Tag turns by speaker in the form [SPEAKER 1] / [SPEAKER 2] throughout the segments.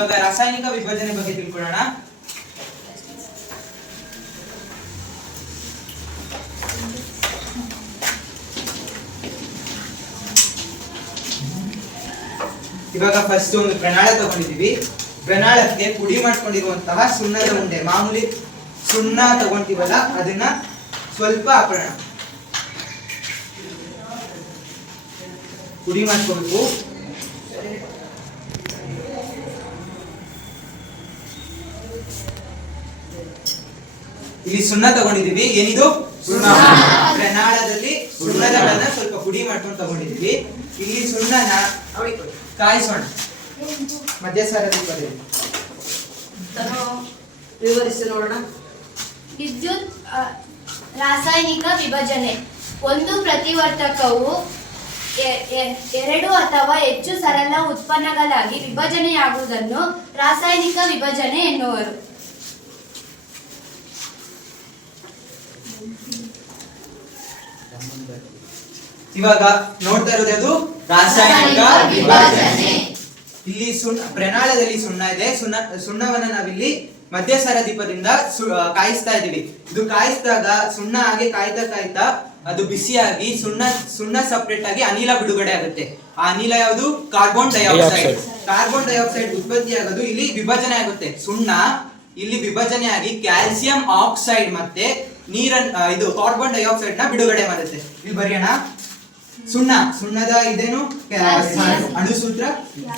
[SPEAKER 1] ಇವಾಗ ರಾಸಾಯನಿಕ ವಿಭಜನೆ ಬಗ್ಗೆ ತಿಳ್ಕೊಳ್ಳೋಣ. ಇವಾಗ ಫಸ್ಟ್ ಒಂದು ಪ್ರಣಾಳ ತಗೊಂಡಿದೀವಿ ಪ್ರಣಾಳಕ್ಕೆ ಪುಡಿ ಮಾಡ್ಕೊಂಡಿರುವಂತಹ ಸುಣ್ಣದ ಉಂಡೆ. ಮಾಮೂಲಿ ಸುಣ್ಣ ತಗೊಂತೀವಲ್ಲ, ಅದನ್ನ ಸ್ವಲ್ಪ ಹಾಕೋಣ ಪುಡಿ ಮಾಡ್ಕೋಬೇಕು. ಇಲ್ಲಿ ಸುಣ್ಣ ತಗೊಂಡಿದೀವಿ ಏನಿದು? ಸುಣ್ಣ. ಪ್ರಣಾಳದಲ್ಲಿ ಸುಣ್ಣದಗಳನ್ನ ಸ್ವಲ್ಪ ಪುಡಿ ಮಾಡ್ಕೊಂಡು ತಗೊಂಡಿದೀವಿ ಇಲ್ಲಿ ಸುಣ್ಣನ ಕಾಯಿಸೋಣ. ಮಧ್ಯ ಸಾರ
[SPEAKER 2] ವಿವರಿಸಿ ನೋಡೋಣ.
[SPEAKER 3] ವಿದ್ಯುತ್ ರಾಸಾಯನಿಕ ವಿಭಜನೆ. ಒಂದು ಪ್ರತಿವರ್ತಕವು ಎರಡು ಅಥವಾ ಹೆಚ್ಚು ಸರಳ ಉತ್ಪನ್ನಗಳಾಗಿ ವಿಭಜನೆಯಾಗುವುದನ್ನು ರಾಸಾಯನಿಕ ವಿಭಜನೆ ಎನ್ನುವರು.
[SPEAKER 1] ಇವಾಗ ನೋಡ್ತಾ ಇರೋದು ಅದು ರಾಸಾಯನಿಕ ವಿಭಜನೆ. ಇಲ್ಲಿ ಸುಣ್ಣ ಪ್ರಣಾಳದಲ್ಲಿ ಸುಣ್ಣ ಇದೆ. ಸುಣ್ಣ ಸುಣ್ಣವನ್ನ ನಾವಿಲ್ಲಿ ಮಧ್ಯಸಾರ ದೀಪದಿಂದ ಸು- ಕಾಯಿಸ್ತಾ ಇದ್ದೀವಿ. ಇದು ಕಾಯಿಸಿದಾಗ ಸುಣ್ಣ ಹಾಗೆ ಕಾಯ್ತಾ ಕಾಯ್ತಾ ಅದು ಬಿಸಿಯಾಗಿ ಸುಣ್ಣ ಸುಣ್ಣ ಸಪರೇಟ್ ಆಗಿ ಅನಿಲ ಬಿಡುಗಡೆ ಆಗುತ್ತೆ. ಆ ಅನಿಲ ಯಾವುದು? ಕಾರ್ಬನ್ ಡೈಆಕ್ಸೈಡ್ ಕಾರ್ಬನ್ ಡೈಆಕ್ಸೈಡ್ ಉತ್ಪತ್ತಿ ಆಗೋದು ಇಲ್ಲಿ ವಿಭಜನೆ ಆಗುತ್ತೆ. ಸುಣ್ಣ ಇಲ್ಲಿ ವಿಭಜನೆ ಆಗಿ ಕ್ಯಾಲ್ಸಿಯಂ ಆಕ್ಸೈಡ್ ಮತ್ತೆ ನೀರನ್ ಇದು ಕಾರ್ಬನ್ ಡೈಆಕ್ಸೈಡ್ನ ಬಿಡುಗಡೆ ಮಾಡುತ್ತೆ. ಇಲ್ಲಿ ಬರೆಯೋಣ. ಸುಣ್ಣ ಸುಣ್ಣದ ಇದೇನು. ಅಣುಸೂತ್ರ.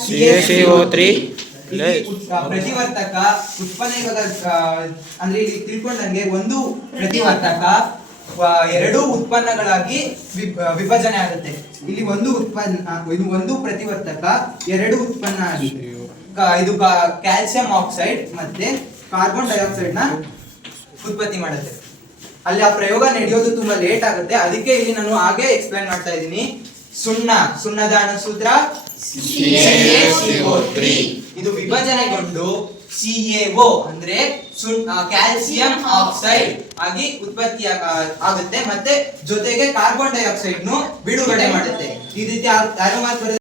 [SPEAKER 4] CaCO3
[SPEAKER 1] ಇಲ್ಲಿ ಪ್ರತಿವರ್ತಕ ಉತ್ಪನ್ನ ಇವಾಗ ಅಂದ್ರೆ ಇಲ್ಲಿ ತಿಳ್ಕೊಂಡಂಗೆ ಒಂದು ಪ್ರತಿವರ್ತಕ ಎರಡು ಉತ್ಪನ್ನಗಳಾಗಿ ವಿಭಜನೆ ಆಗುತ್ತೆ. ಇಲ್ಲಿ ಒಂದು ಉತ್ಪನ್ನ ಇದು ಒಂದು ಪ್ರತಿವರ್ತಕ ಎರಡು ಉತ್ಪನ್ನ ಆಗಿ ಇದು ಕ್ಯಾಲ್ಸಿಯಂ ಆಕ್ಸೈಡ್ ಮತ್ತೆ ಕಾರ್ಬನ್ ಡೈಆಕ್ಸೈಡ್ನ ಉತ್ಪತ್ತಿ ಮಾಡುತ್ತೆ. ಅಲ್ಲಿ ಆ ಪ್ರಯೋಗ ನಡೆಯೋದು ತುಂಬಾ ಲೇಟ್ ಆಗುತ್ತೆ. ಅದಕ್ಕೆ ಇಲ್ಲಿ ನಾನು ಹಾಗೆ ಎಕ್ಸ್ಪ್ಲೈನ್ ಮಾಡ್ತಾ ಇದ್ದೀನಿ. ಸುಣ್ಣ ಸುಣ್ಣದ ಸೂತ್ರ CaCO3. ಇದು ವಿಭಜನೆಗೊಂಡು CaO ಅಂದ್ರೆ ಕ್ಯಾಲ್ಸಿಯಂ ಆಕ್ಸೈಡ್ ಆಗಿ ಉತ್ಪತ್ತಿ ಆಗುತ್ತೆ. ಮತ್ತೆ ಜೊತೆಗೆ ಕಾರ್ಬನ್ ಡೈಆಕ್ಸೈಡ್ ನು ಬಿಡುಗಡೆ ಮಾಡುತ್ತೆ. ಈ ರೀತಿ